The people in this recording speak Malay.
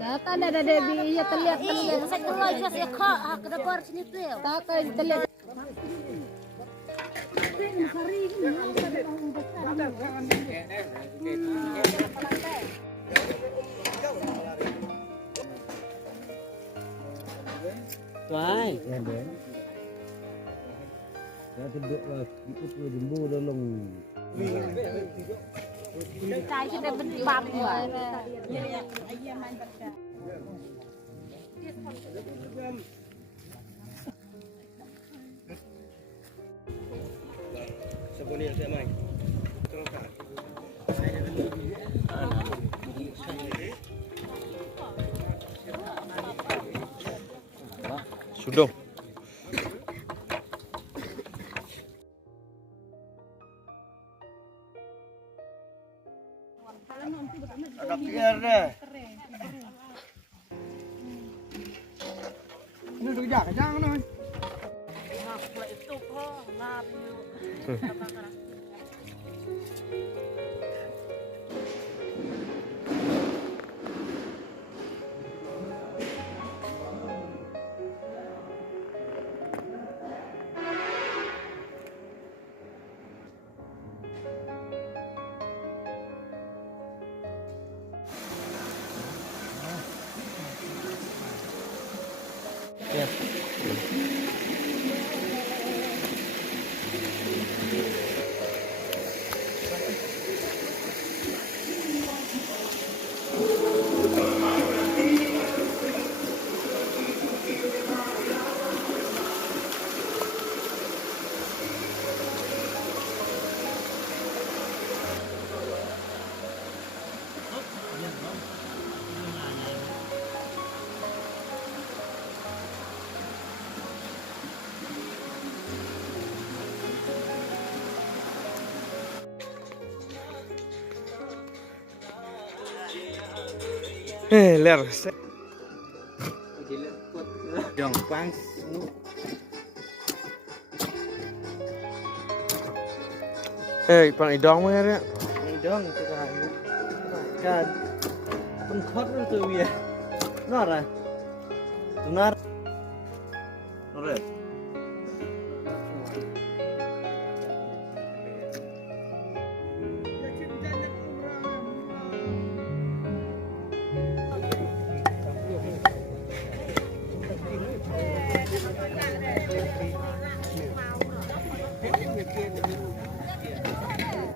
Data ada Debbie ya terlihat saya keluar saya kok ke dapur sini tuh ya. Tak terlihat. Tuai. Ya tebak ikut jumbo dalam. Cai kita bab gua. Sebelum saya main. Sudah. Ada pier deh. Ini udah kejang nih. Ya. Ler. Dong pang. Pang idong mana dia? Dong tu kan. Pun khot tu ya. Nora. Nora.